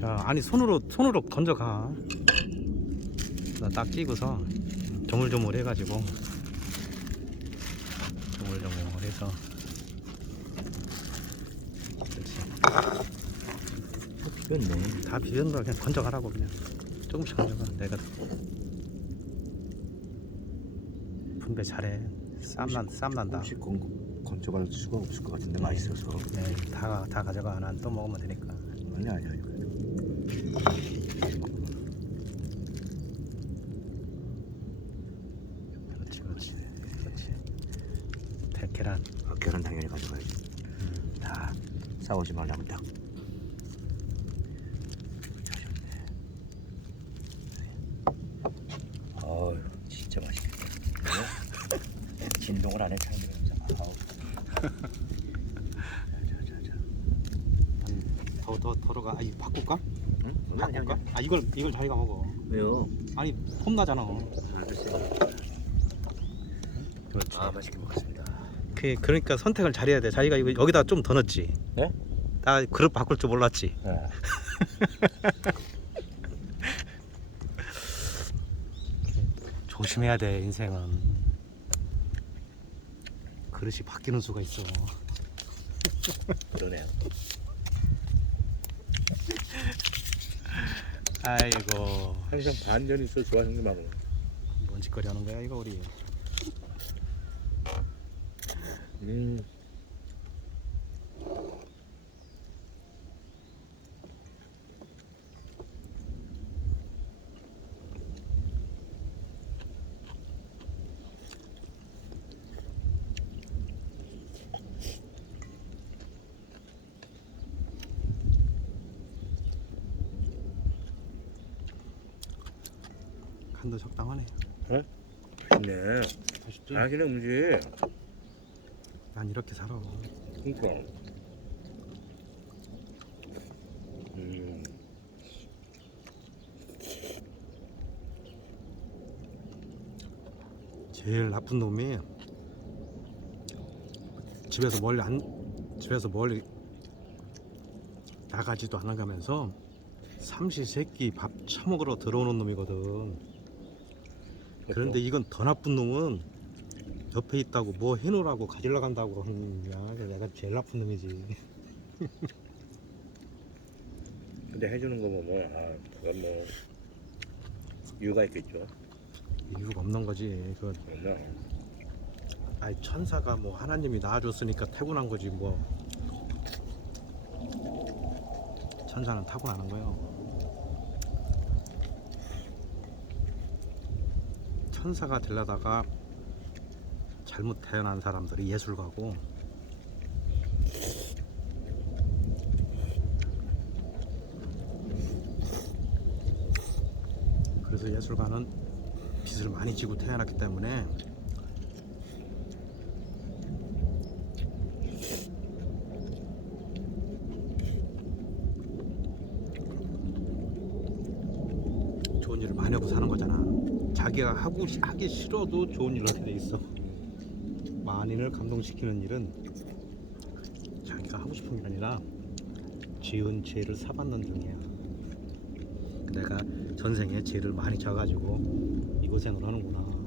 자, 아니 손으로 손으로 건져가. 딱 끼고서 조물조물 해가지고 조물조물 해서 그렇지. 비겼네. 다 비벼는 걸 그냥 건져가라고 그냥 조금씩 건져가. 내가 분배 잘해. 쌈난 쌈난다. 혹시 건, 건져갈 수가 없을 것 같은데 맛있어서. 네, 다, 다 가져가. 난 또 먹으면 되니까. 아니 아니 아니. 그렇지, 그렇지, 그렇지. 대- 계란. 아, 계란 당연히 가져가야지. 다 싸우지 말라면 딱. 잘했네. 어우 진짜 맛있겠다. 네? 진동을 안해 참기름자. 아우. 자자자. 덜어가. 아, 이 바꿀까? 응? 아니, 바꿀까? 아, 이걸, 이걸 자기가 먹어. 왜요? 아니, 폼나잖아. 아 글쎄. 그렇지. 아 맛있게 먹었습니다. 그, 그러니까 선택을 잘해야 돼. 자기가 이거 여기다 좀 더 넣었지. 네? 나 그릇 바꿀 줄 몰랐지. 네. 조심해야 돼, 인생은. 그릇이 바뀌는 수가 있어. 그러네요. 아이고, 항상 반전 있어 좋아 형님하고. 뭔 짓거리 하는 거야, 이거 우리. 음. 간도 적당하네. 맛있네. 맛있지? 맛있네 음식. 난 이렇게 살아. 그러니까. 음. 제일 나쁜 놈이 집에서 멀리 안 집에서 멀리 나가지도 않아가면서 삼시 세끼 밥 처먹으러 들어오는 놈이거든. 그런데 이건 더 나쁜 놈은 옆에 있다고 뭐 해놓으라고 가지러 간다고 하는 놈이야. 내가 제일 나쁜 놈이지. 근데 해주는 거 보면 아 그건 뭐 이유가 있겠죠. 이유가 없는 거지. 그 그러나 아이 천사가 뭐 하나님이 낳아줬으니까 타고난 거지 뭐. 천사는 타고나는 거예요. 천사가 되려다가 잘못 태어난 사람들이 예술가고 그래서 예술가는 빚을 많이 지고 태어났기 때문에 좋은 일을 많이 하고 사는 거잖아. 자기가 하고 시- 하기 싫어도 좋은 일을 하게 돼 있어. 만인을 감동시키는 일은 자기가 하고 싶은 게 아니라 지은 죄를 사받는 중이야. 내가 전생에 죄를 많이 져가지고 이 고생을 하는구나.